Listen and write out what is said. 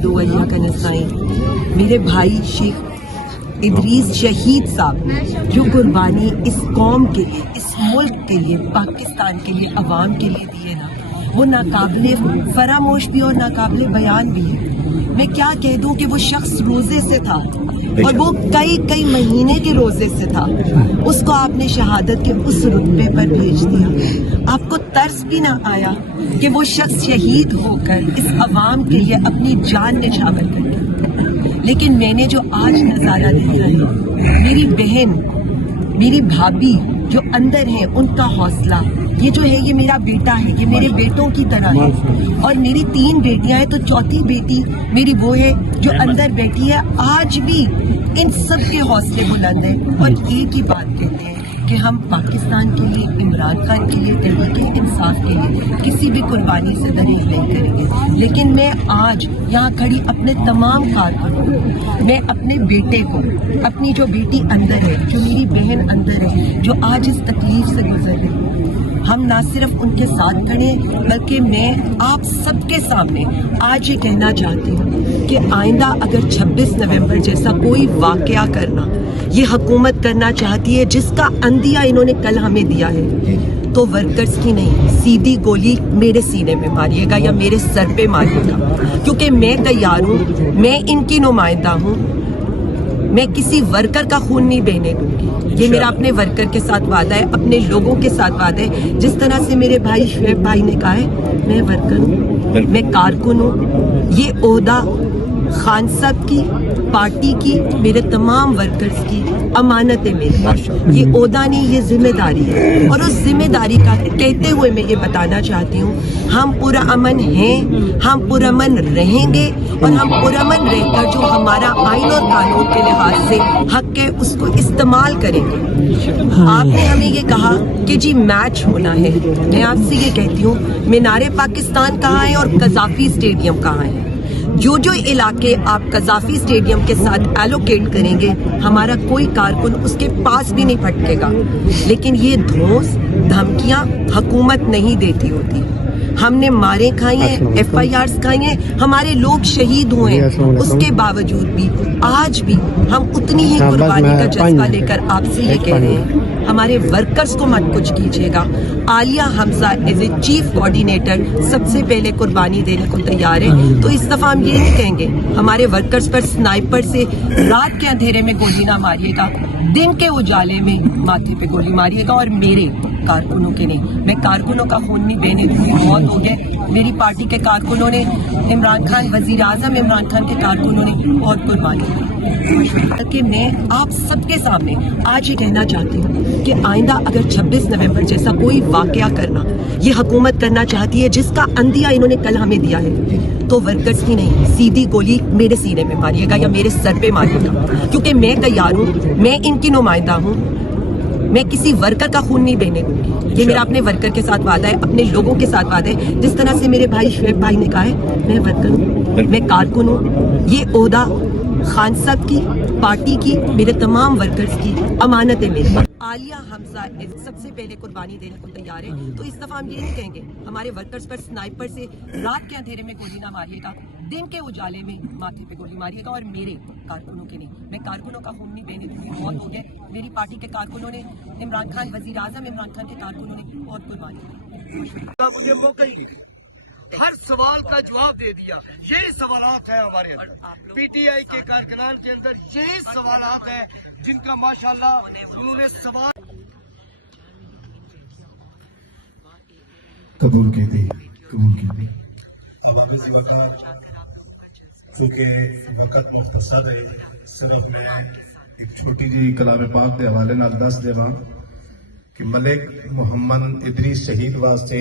दुआया का नस्ताइन मेरे भाई शेख इदरीस शहीद साहब जो कुर्बानी इस कौम के लिए, इस मुल्क के लिए, पाकिस्तान के लिए, अवाम के लिए दिए ना, वो नाकाबिले फरामोश भी और नाकाबिले बयान भी है। मैं क्या कह दूं कि वो शख्स रोजे से था और वो कई महीने के रोजे से था, उसको आपने शहादत के उस रुतबे पर भेज दिया। आपको तर्स भी ना आया कि वो शख्स शहीद होकर इस अवाम के लिए अपनी जान निछावर कर गया। लेकिन मैंने जो आज नजारा देखा है, मेरी बहन, मेरी भाभी जो अंदर है, उनका हौसला, ये जो है ये मेरा बेटा है, ये मेरे बेटों की तरह है। और मेरी 3 बेटियां हैं तो चौथी बेटी मेरी वो है जो अंदर बैठी है। आज भी इन सब के हौसले बुलंद हैं और एक ही बात कहते हैं कि हम पाकिस्तान के लिए, इमरान खान के लिए, तहरीक इंसाफ के लिए किसी भी कुर्बानी से दरेज नहीं करेंगे। लेकिन मैं आज यहाँ खड़ी अपने तमाम कारकुनों को, मैं अपने बेटे को, अपनी जो बेटी अंदर है, जो मेरी बहन अंदर है, जो आज इस तकलीफ से गुजर रही है, हम ना सिर्फ उनके साथ खड़े, बल्कि मैं आप सबके सामने आज ये कहना चाहती हूँ कि आइंदा अगर 26 नवंबर जैसा कोई वाकया करना ये हुकूमत करना चाहती है, जिसका अंदिया इन्होंने कल हमें दिया है, तो वर्कर्स की नहीं, सीधी गोली मेरे सीने में मारिएगा या मेरे सर पे मारिएगा, क्योंकि मैं तैयार हूँ, मैं इनकी नुमाइंदा हूँ। मैं किसी वर्कर का खून नहीं बहने दूंगी। ये मेरा अपने वर्कर के साथ वादा है, अपने लोगों के साथ वादा है। जिस तरह से मेरे भाई शुएब भाई ने कहा है, मैं वर्कर हूँ, मैं कारकुन हूँ। ये ओहदा खान साहब की, पार्टी की, मेरे तमाम वर्कर्स की अमानत है मेरे पास। ये ओहदा नहीं, ये जिम्मेदारी है। और उस जिम्मेदारी का कहते हुए मैं ये बताना चाहती हूँ, हम पुरअमन हैं, हम पुरअमन रहेंगे और हम पुरअमन रहकर जो हमारा आइन और कानून के लिहाज से हक है उसको इस्तेमाल करेंगे। आपने हमें ये कहा कि जी मैच होना है, मैं आपसे ये कहती हूँ, मीनारे पाकिस्तान कहाँ है और कज़ाफी स्टेडियम कहाँ है? जो जो इलाके आप कज़ाफी स्टेडियम के साथ एलोकेट करेंगे, हमारा कोई कारकुन उसके पास भी नहीं फटकेगा। लेकिन ये धौंस धमकियां हुकूमत नहीं देती होती। हमने मारे खाई हैं, FIRs खाई हैं, हमारे लोग शहीद हुए हैं, उसके बावजूद भी आज भी हम उतनी ही कुर्बानी का जज्बा लेकर आपसे ये कह रहे हैं, हमारे वर्कर्स को मत कुछ कीजिएगा। Aliya Hamza as a chief coordinator सबसे पहले कुर्बानी देने को तैयार है। तो इस दफा हम ये नहीं कहेंगे हमारे वर्कर्स पर स्नाइपर से रात के अंधेरे में गोली ना मारिएगा, दिन के उजाले में माथे पे गोली मारिएगा। और मेरे कारकुनों के नहीं, मैं कारकुनों का खून नहीं बहने दूंगी। बहुत हो गए, मेरी पार्टी के कारकुनों ने, इमरान खान, वजीर आजम इमरान खान के कारकुनों ने बहुत कुर्बानी दी। कि मैं आप सबके सामने आज ये कहना चाहती हूँ कि आइंदा अगर 26 नवंबर जैसा कोई वाकया करना ये हुकूमत करना चाहती है, जिसका अंदिया इन्होंने कल हमें दिया है, तो वर्कर्स की नहीं, सीधी गोली मेरे सीने में मारिएगा या मेरे सर पे मारिएगा, क्योंकि मैं तैयार हूँ, मैं इनकी नुमाइंदा हूँ। मैं किसी वर्कर का खून नहीं बहने दूंगी। ये मेरा अपने वर्कर के साथ वादा है, अपने लोगों के साथ वादा है। जिस तरह से मेरे भाई शुएब भाई ने कहा है, मैं वर्कर हूँ, मैं कारकुन हूँ। ये ओहदा खान साहब की, पार्टी की, मेरे तमाम वर्कर्स की अमानत है मेरे पास। आलिया हमजा सबसे पहले कुर्बानी देने को तैयार है। तो इस दफा हम ये नहीं कहेंगे हमारे वर्कर्स पर स्नाइपर से रात के अंधेरे में गोली ना मारिएगा, दिन के उजाले में माथे पे गोली मारिएगा। और मेरे कारकुनों के नहीं, मैं कारकुनों का खून नहीं बहने दूंगी। बहुत हो गए, मेरी पार्टी के कारकुनों ने, इमरान खान, वजीर आजम इमरान खान के कारकुनों ने बहुत कुर्बानी दी। हर सवाल का जवाब दे दिया। यही सवालात है हमारे अंदर, PTI के कारकुनान के अंदर यही सवालात है जिनका माशाल्लाह उन्होंने सवाल कबूल की थी। अब आगे चूँकि वक़्त मुख्तसर है, सिर्फ मैं एक छोटी जी कलाम पाक के हवाले नाल दस देवां कि मलिक मुहम्मद इदरीस शहीद वास्ते